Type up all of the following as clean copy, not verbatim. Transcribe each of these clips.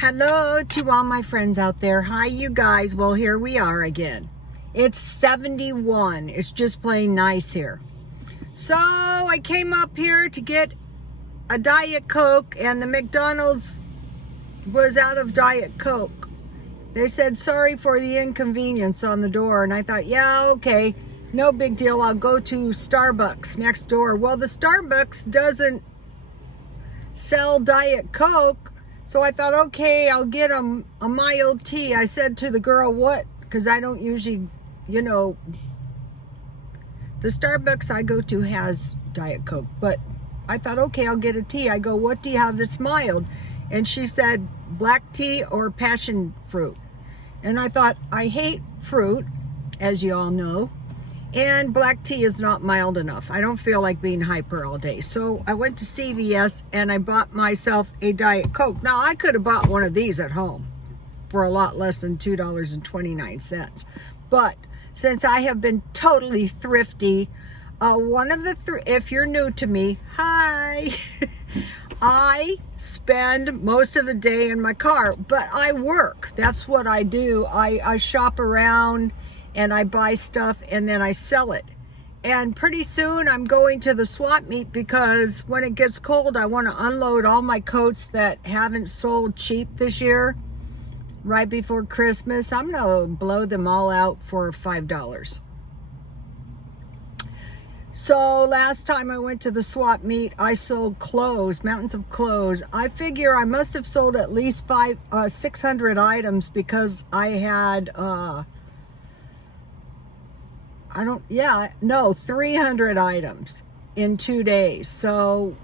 Hello to all my friends out there. Hi, you guys. Well, here we are again. It's 71. It's just plain nice here. So I came up here to get a Diet Coke, and the McDonald's was out of Diet Coke. They said, sorry for the inconvenience on the door. And I thought, yeah, okay, no big deal. I'll go to Starbucks next door. Well, the Starbucks doesn't sell Diet Coke. So I thought, okay, I'll get a mild tea. I said to the girl, what? Because I don't usually, the Starbucks I go to has Diet Coke. But I thought, okay, I'll get a tea. I go, what do you have that's mild? And she said, black tea or passion fruit. And I thought, I hate fruit, as you all know. And black tea is not mild enough. I don't feel like being hyper all day. So I went to CVS and I bought myself a Diet Coke. Now, I could have bought one of these at home for a lot less than $2.29. But since I have been totally thrifty, one of the if you're new to me, hi. I spend most of the day in my car, but I work. That's what I do. I shop around and I buy stuff and then I sell it. And pretty soon I'm going to the swap meet because when it gets cold, I want to unload all my coats that haven't sold cheap this year right before Christmas. I'm going to blow them all out for $5. So last time I went to the swap meet, I sold clothes, mountains of clothes. I figure I must have sold at least 600 items because I had, 300 items in 2 days. So,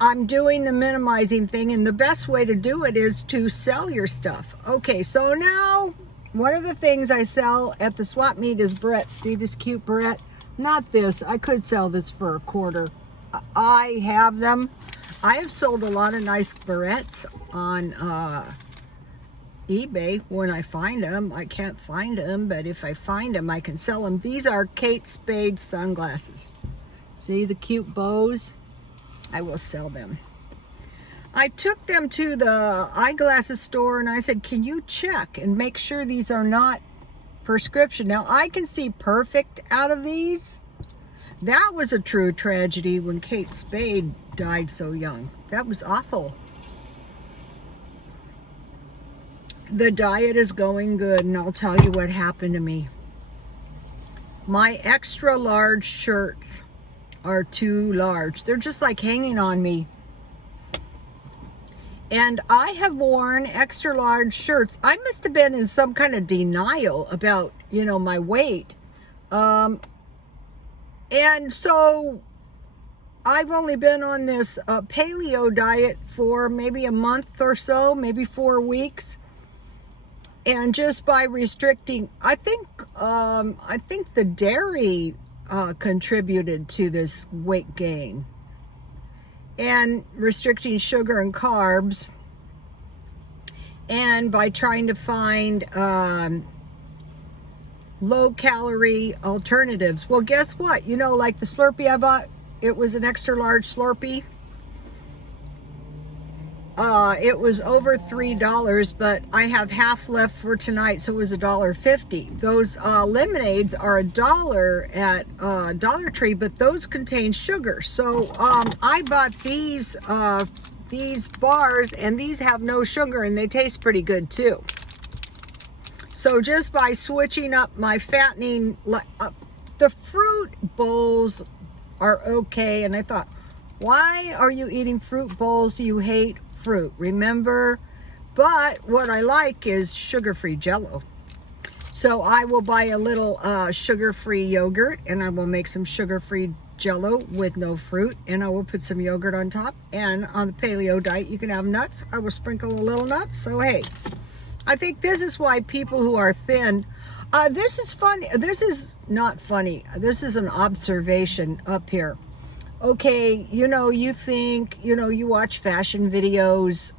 I'm doing the minimizing thing, and the best way to do it is to sell your stuff. Okay, so now one of the things I sell at the swap meet is barrettes. See this cute barrette? Not this. I could sell this for $0.25. I have them. I have sold a lot of nice barrettes on eBay when I find them. I can't find them, but if I find them, I can sell them. These are Kate Spade sunglasses. See the cute bows? I will sell them. I took them to the eyeglasses store and I said, can you check and make sure these are not prescription? Now, I can see perfect out of these. That was a true tragedy when Kate Spade died so young. That was awful. The diet is going good, and I'll tell you what happened to me. My extra large shirts are too large. They're just like hanging on me. And I have worn extra large shirts. I must have been in some kind of denial about, my weight. And so I've only been on this paleo diet for maybe a month or so, maybe 4 weeks. And just by restricting, I think the dairy contributed to this weight gain. And restricting sugar and carbs, and by trying to find low-calorie alternatives. Well, guess what? Like the Slurpee I bought, it was an extra large Slurpee. It was over $3, but I have half left for tonight, so it was $1.50. Those lemonades are $1 at Dollar Tree, but those contain sugar. So I bought these bars, and these have no sugar, and they taste pretty good too. So just by switching up my fattening, the fruit bowls are okay. And I thought, why are you eating fruit bowls? You hate fruit, remember? But what I like is sugar-free Jell-O. So I will buy a little sugar-free yogurt, and I will make some sugar-free Jell-O with no fruit, and I will put some yogurt on top. And on the paleo diet, you can have nuts. I will sprinkle a little nuts. So hey, I think this is why people who are thin, this is funny. This is not funny. This is an observation up here. Okay, you think, you watch fashion videos.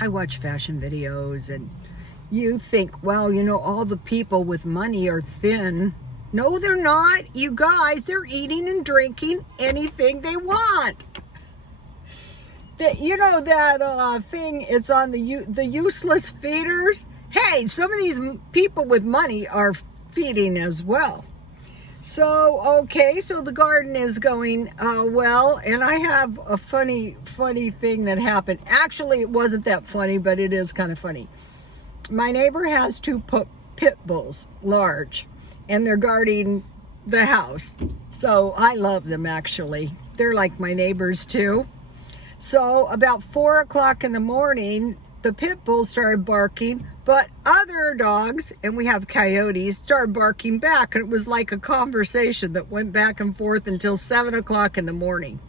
I watch fashion videos, and you think, well, all the people with money are thin. No, they're not. You guys, they're eating and drinking anything they want. You know that thing, it's on the useless feeders. Hey, some of these people with money are feeding as well. So, okay, so the garden is going well, and I have a funny thing that happened. Actually, it wasn't that funny, but it is kind of funny. My neighbor has two pit bulls, large, and they're guarding the house. So I love them, actually. They're like my neighbors too. So about 4 o'clock in the morning, the pit bulls started barking, but other dogs, and we have coyotes, started barking back. And it was like a conversation that went back and forth until 7 o'clock in the morning.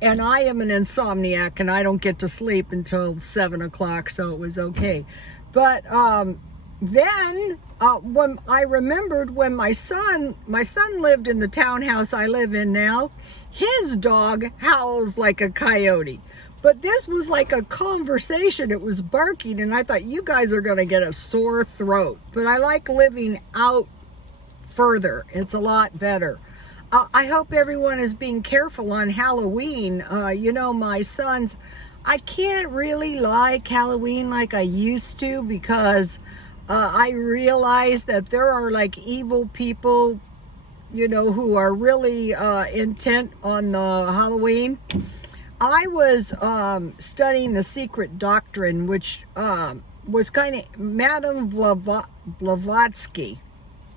And I am an insomniac, and I don't get to sleep until 7 o'clock, so it was okay. But then when I remembered when my son lived in the townhouse I live in now, his dog howls like a coyote. But this was like a conversation. It was barking, and I thought, you guys are going to get a sore throat. But I like living out further. It's a lot better. I hope everyone is being careful on Halloween. You know, my sons, I can't really like Halloween like I used to, because I realize that there are like evil people, you know, who are really intent on the Halloween. I was studying The Secret Doctrine, which was kind of Madame Blavatsky,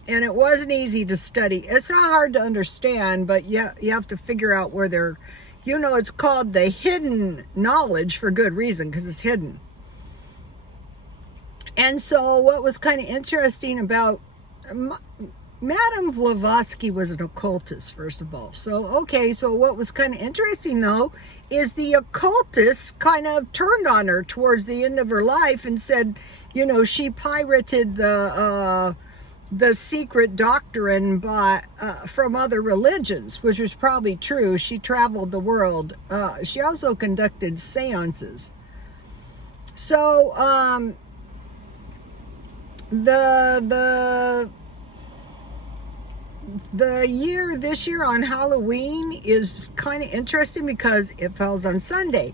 and it wasn't easy to study. It's not hard to understand, but you have to figure out where they're, you know, it's called the hidden knowledge for good reason, because it's hidden. And so what was kind of interesting about Madame Blavatsky was an occultist, first of all. So, okay, so what was kind of interesting, though, is the occultists kind of turned on her towards the end of her life and said, you know, she pirated the secret doctrine from other religions, which was probably true. She traveled the world. She also conducted seances. So, this year on Halloween is kind of interesting because it falls on Sunday.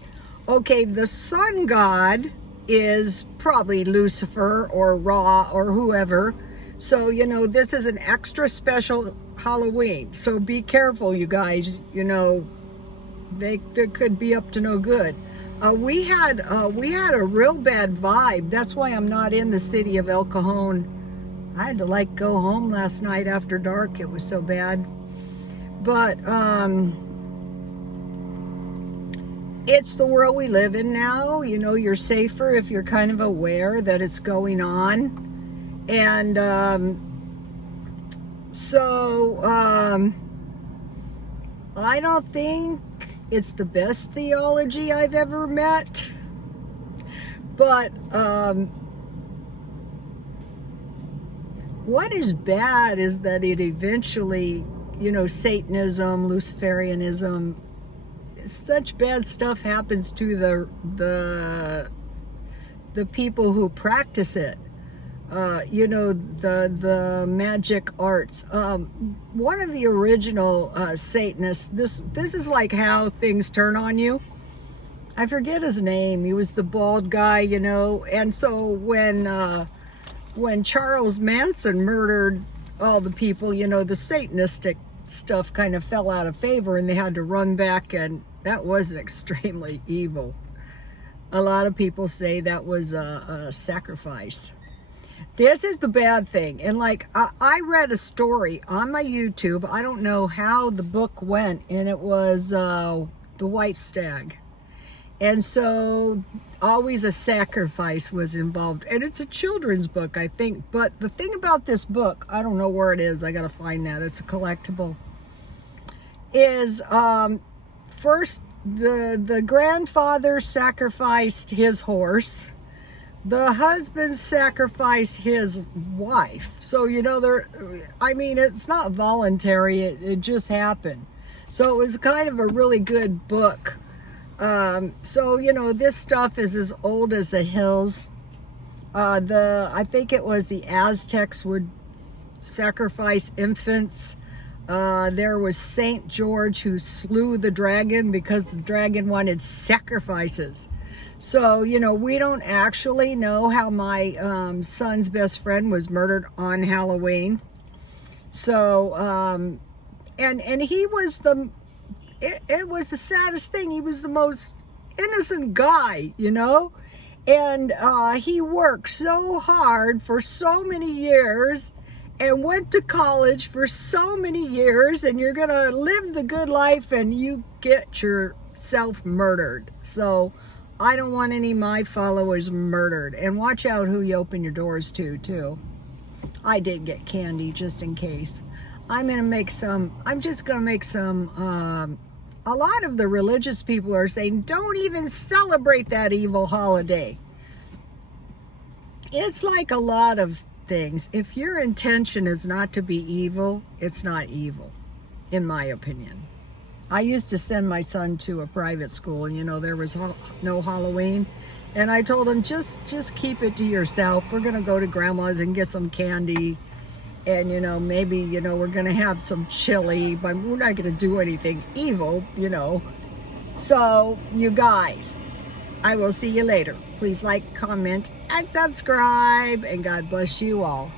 Okay, the sun god is probably Lucifer or Ra or whoever. So, you know, this is an extra special Halloween. So be careful, you guys. You know, they could be up to no good. We had a real bad vibe. That's why I'm not in the city of El Cajon. I had to like go home last night after dark. It was so bad. But it's the world we live in now. You know, you're safer if you're kind of aware that it's going on. And I don't think it's the best theology I've ever met. But what is bad is that it eventually, you know, Satanism, Luciferianism, such bad stuff happens to the people who practice it. You know, the magic arts. One of the original Satanists, this is like how things turn on you. I forget his name. He was the bald guy, you know. And so when Charles Manson murdered all the people, you know, the Satanistic stuff kind of fell out of favor, and they had to run back, and that was extremely evil. A lot of people say that was a sacrifice. This is the bad thing. And like, I read a story on my YouTube. I don't know how the book went, and it was The White Stag. And so always a sacrifice was involved. And it's a children's book, I think. But the thing about this book, I don't know where it is. I got to find that. It's a collectible. Is first the grandfather sacrificed his horse. The husband sacrificed his wife. So, you know, I mean, it's not voluntary. It just happened. So it was kind of a really good book. So, you know, this stuff is as old as the hills. I think it was the Aztecs would sacrifice infants. There was Saint George who slew the dragon because the dragon wanted sacrifices. So, you know, we don't actually know how my son's best friend was murdered on Halloween. So, and he was it was the saddest thing. He was the most innocent guy, you know? And he worked so hard for so many years and went to college for so many years, and you're gonna live the good life and you get yourself murdered. So I don't want any of my followers murdered. And watch out who you open your doors to, too. I did get candy just in case. I'm just gonna make some, a lot of the religious people are saying, don't even celebrate that evil holiday. It's like a lot of things. If your intention is not to be evil, it's not evil, in my opinion. I used to send my son to a private school, and you know, there was no Halloween. And I told him, just keep it to yourself. We're gonna go to grandma's and get some candy. And, you know, maybe, you know, we're going to have some chili, but we're not going to do anything evil, you know. So, you guys, I will see you later. Please like, comment, and subscribe. And God bless you all.